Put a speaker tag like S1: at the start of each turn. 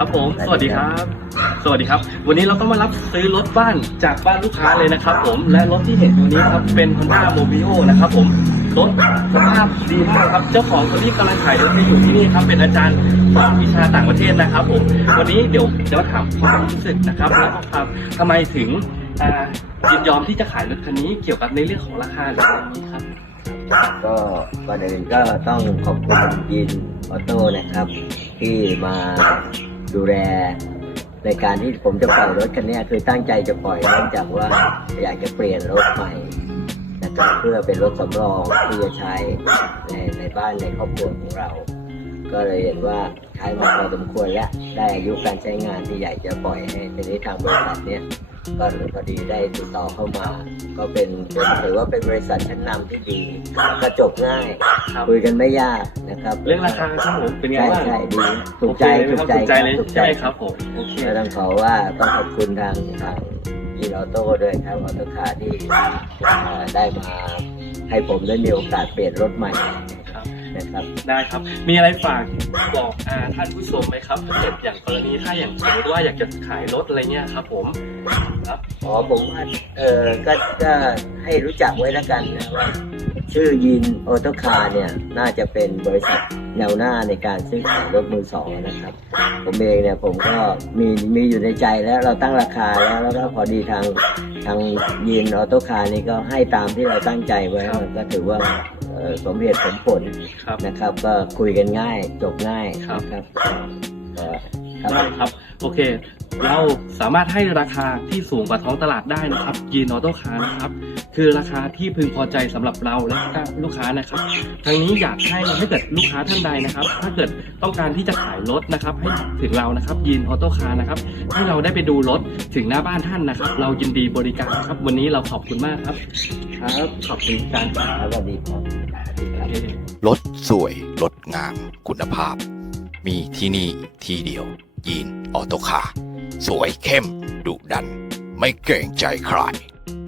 S1: วัสดีครับ สวัสดีครับ วันนี้เราก็มารับซื้อรถบ้านจากบ้านลูกค้าเลยนะครับ ผม และรถที่เห็นตัวนี้ครับเป็น Honda m o b i o นะครับผมรถสภาพดีมากครับ เจ้าของคนที่กำลังขายรถที่อยู่ที่นี่ครับ เป็นอาจารย์สอนวิชาต่างประเทศนะครับ ผม วันนี้เดี๋ยวจะมาถามความรู้สึกนะครับแล้วก็ครับทำไมถึงอ่ายินยอมที่จะขายรถคันนี้เกี่ยวกับในเรื่องของราคาหรืออะไรนี้ครับ
S2: ก็ก่อนอื่นก็ต้องขอบคุณยินออโต้นะครับ ที่มา ดูแลในการที่ผมจะปล่อยรถคันนี้คือตั้งใจจะปล่อยเนื่องจากว่าอยากจะเปลี่ยนรถใหม่นะครับเพื่อเป็นรถสำรองที่จะใช้ในในบ้านในครอบครัวของเรา ก็เลยเห็นว่าใช้มาพอสมควรแล้วได้อายุการใช้งานที่อยากจะปล่อยให้ทีนี้ทางบริษัทเนี้ย ก็พอดีได้ติดต่อเข้ามา ก็เป็นเป็นถือว่าเป็นบริษัทชั้นนำที่ดีก็จบง่าย
S1: ครับ
S2: คุยกันไม่ยากนะครับ
S1: เรื่องราคาครับผมเป็นไง
S2: ใช่
S1: บ้าง
S2: ใช่ดีถูกใจ
S1: โอเค
S2: ถูกใจ
S1: ไหมครับถูกใจเลย
S2: ถูกใจ
S1: ใช่ครับผมโอเค
S2: ก็ต้องขอว่าต้องขอบคุณทางทางยีออโต้ด้วยครับออโต้คาร์ที่เอ่อได้มาให้ผมได้มีโอกาสเปลี่ยนรถใหม่
S1: ครับ
S2: นะครับ
S1: ได้ครับ มีอะไรฝากบอกอาท่านผู้ชมไหมครับถ้าเกิดอย่างกรณีถ้าอย่างสมมติว่าอยากจะขายรถอะไรเงี้ยครับ ผมครับ
S2: อ๋อผมว่าเออก็ก็ให้รู้จักไว้แล้วกันนะว่าชื่อยินออโต้คาร์เนี่ย น่าจะเป็นบริษัทแนวหน้าในการซื้อขายรถมือสองนะครับ ผมเองเนี่ยผมก็มีมีอยู่ในใจแล้วเราตั้งราคาแล้วแล้วก็พอดีทางทางยินออโต้คาร์นี่ก็ให้ตามที่เราตั้งใจไว้
S1: ครับ
S2: ก็ถือว่า สมเหตุสมผล
S1: ครับ
S2: นะครับ ก็คุยกันง่าย จบง่าย
S1: ครับ
S2: นะครับก็ครับ
S1: ได้ครับ โอเค เราสามารถให้ราคาที่สูงกว่าท้องตลาดได้นะครับยีนออโต้คาร์นะครับ คือราคาที่พึงพอใจสำหรับเราและก็ลูกค้านะครับทางนี้อยากให้ถ้าเกิดลูกค้าท่านใดนะครับ ถ้าเกิดต้องการที่จะขายรถนะครับ ให้ถึงเรานะครับยีนออโต้คาร์นะครับให้เราได้ไปดูรถถึงหน้าบ้านท่านนะครับ เรายินดีบริการนะครับ วันนี้เราขอบคุณมากครับ ครับขอบคุณการครับ
S2: สวัสดีครับสวัสดีครับ
S1: โอเค
S3: รถสวยรถงามคุณภาพ มีที่นี่ที่เดียว ยีนออโตคา สวยเข้ม ดุดัน ไม่เกรงใจใคร